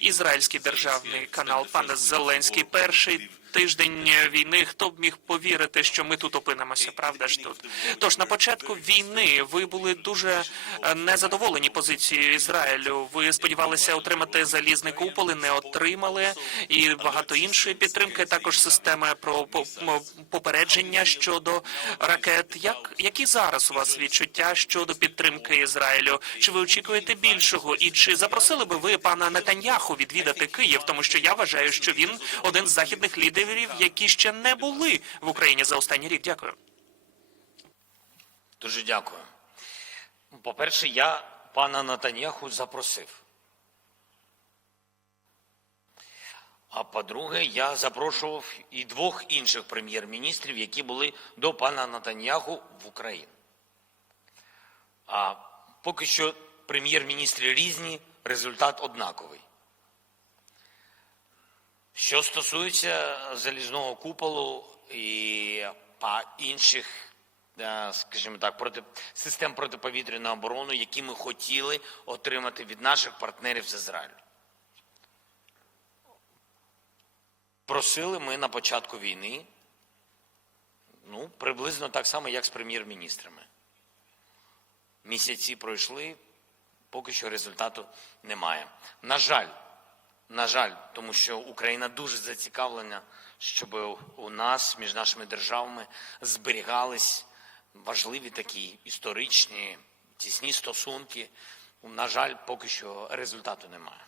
Ізраїльський державний канал Пана Зеленський. Перший тиждень війни. Хто б міг повірити, що ми тут опинимося? Правда ж тут? Тож на початку війни ви були дуже е, незадоволені позицією Ізраїлю. Ви сподівалися отримати залізний купол не отримали, і багато іншої підтримки. Також системи про попередження щодо ракет. Як які зараз у вас відчуття щодо підтримки Ізраїлю? Чи ви очікуєте більшого? І чи запросили би ви пана Нетаньяху відвідати Київ? Тому що я вважаю, що він один з західних лідерів, які ще не були в Україні за останній рік. Дякую. Дуже дякую. По-перше, я пана Натаньяху запросив. А по-друге, я запрошував і двох інших прем'єр-міністрів, які були до пана Натаньяху в Україні. А поки що прем'єр-міністри різні, результат однаковий. Що стосується залізного куполу і інших, е, скажімо так, проти систем протиповітряної оборони, які ми хотіли отримати від наших партнерів з Ізраїлю. Просили ми на початку війни, ну, приблизно так само, як з прем'єр-міністрами. Місяці пройшли, поки що результату немає. На жаль, на жаль, тому що Україна дуже зацікавлена, щоб у нас між нашими державами зберігались важливі такі історичні тісні стосунки. На жаль, поки що результату немає.